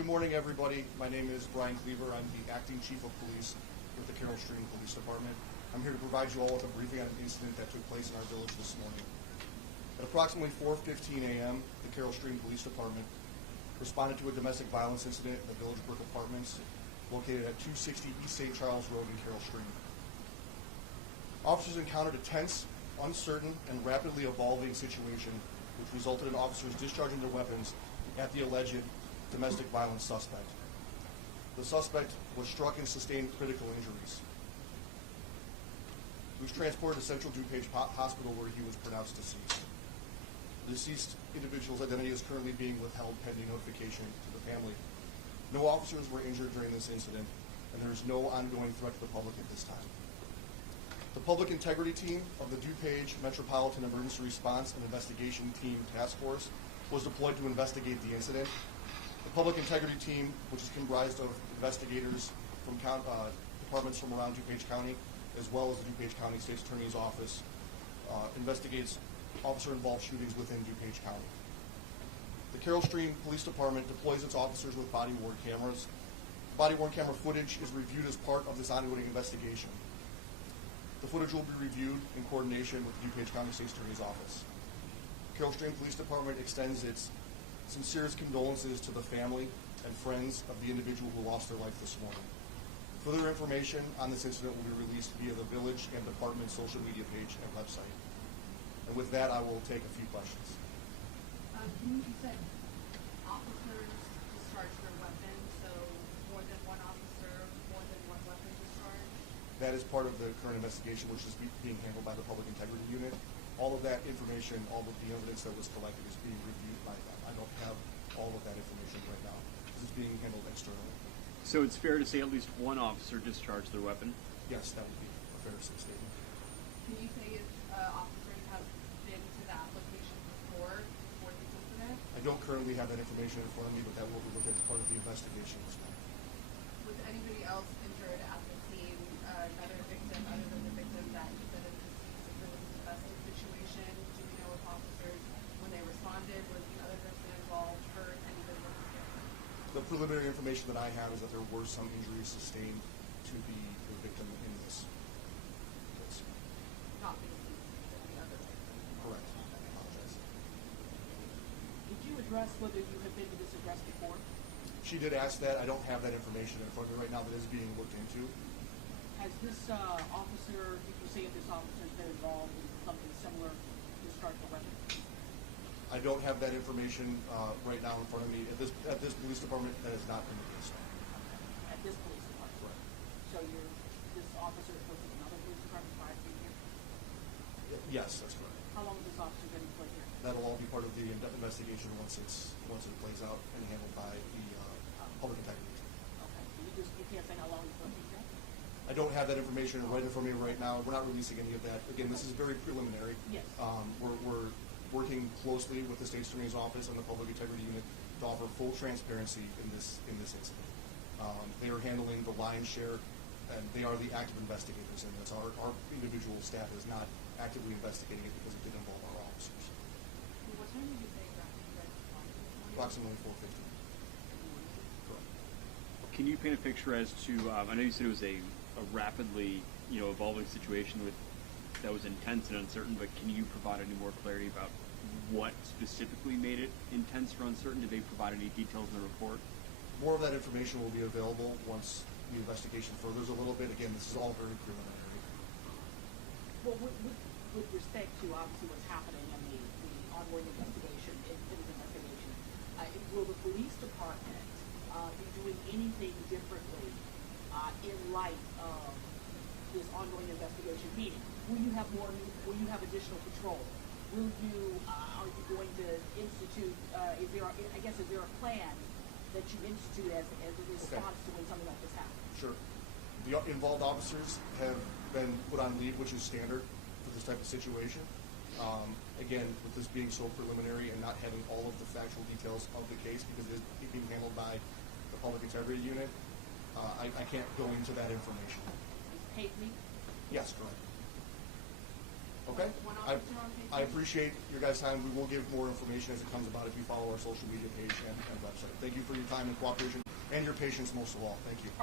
Good morning, everybody. My name is Brian Cleaver. I'm the acting chief of police with the Carroll Stream Police Department. I'm here to provide you all with a briefing on an incident that took place in our village this morning. At approximately 4:15 a.m., the Carroll Stream Police Department responded to a domestic violence incident at the Village Brook Apartments located at 260 East St. Charles Road in Carroll Stream. Officers encountered a tense, uncertain, and rapidly evolving situation which resulted in officers discharging their weapons at the alleged domestic violence suspect. The suspect was struck and sustained critical injuries. He was transported to Central DuPage Hospital where he was pronounced deceased. The deceased individual's identity is currently being withheld pending notification to the family. No officers were injured during this incident, and there is no ongoing threat to the public at this time. The Public Integrity Team of the DuPage Metropolitan Emergency Response and Investigation Team Task Force was deployed to investigate the incident. The Public Integrity Team, which is comprised of investigators from departments from around DuPage County, as well as the DuPage County State's Attorney's Office, investigates officer-involved shootings within DuPage County. The Carroll Stream Police Department deploys its officers with body-worn cameras. Body-worn camera footage is reviewed as part of this ongoing investigation. The footage will be reviewed in coordination with the DuPage County State's Attorney's Office. Carroll Stream Police Department extends its sincerest condolences to the family and friends of the individual who lost their life this morning. Further information on this incident will be released via the village and department social media page and website. And with that, I will take a few questions. You said officers discharged their weapons, so more than one officer, more than one weapon discharged? That is part of the current investigation, which is being handled by the Public Integrity Unit. All of that information, all of the evidence that was collected is being reviewed by them. I don't have all of that information right now. This is being handled externally. So it's fair to say at least one officer discharged their weapon? Yes, that would be a fair statement. Can you say if officers have been to that location before this incident? I don't currently have that information in front of me, but that will be looked at as part of the investigation as well. Was anybody else injured at the scene, another victim other than the victim that you said is deceased? If it was a domestic situation, do we know if officers, when they responded, was the other person involved, hurt, anybody was scared? The preliminary information that I have is that there were some injuries sustained to the victim in this case. Not being the other victim. Correct. I apologize. Did you address whether you have been to this address before? She did ask that. I don't have that information in front of me right now that is being looked into. Has this officer, did you say if this officer has been involved in something similar to discharge a weapon? I don't have that information right now in front of me. At this police department, that has not been the case. At this police department? Correct. So this officer is working in another police department prior to being here? Yes, that's correct. How long has this officer been employed here? That'll all be part of the investigation once it plays out and handled by the Public Integrity Team. Okay. You can't say how long he's been here? I don't have that information right in front of me right now. We're not releasing any of that. Again, this is very preliminary. Yes. We're working closely with the State's Attorney's Office and the Public Integrity Unit to offer full transparency in this incident. They are handling the lion's share, and they are the active investigators in this. Our individual staff is not actively investigating it because it did involve our officers. What time did you say exactly you guys responded? Approximately 4:50. Correct. Can you paint a picture as to, I know you said it was a rapidly, evolving situation that was intense and uncertain, but can you provide any more clarity about what specifically made it intense or uncertain? Did they provide any details in the report? More of that information will be available once the investigation furthers a little bit. Again, this is all very preliminary. Well, with respect to obviously what's happening in the ongoing investigation, will the police department be doing anything differently in light of this ongoing investigation? Meaning, will you have additional patrol? Are you going to institute? Is there a plan that you institute as a response to when something like this happens? Sure. The involved officers have been put on leave, which is standard for this type of situation. Again, with this being so preliminary and not having all of the factual details of the case because it is being handled by the Public Integrity Unit, I can't go into that information. Paid leave? Yes, correct. Okay? One I officer on case. appreciate your guys' time. We will give more information as it comes about if you follow our social media page and website. Thank you for your time and cooperation and your patience most of all. Thank you.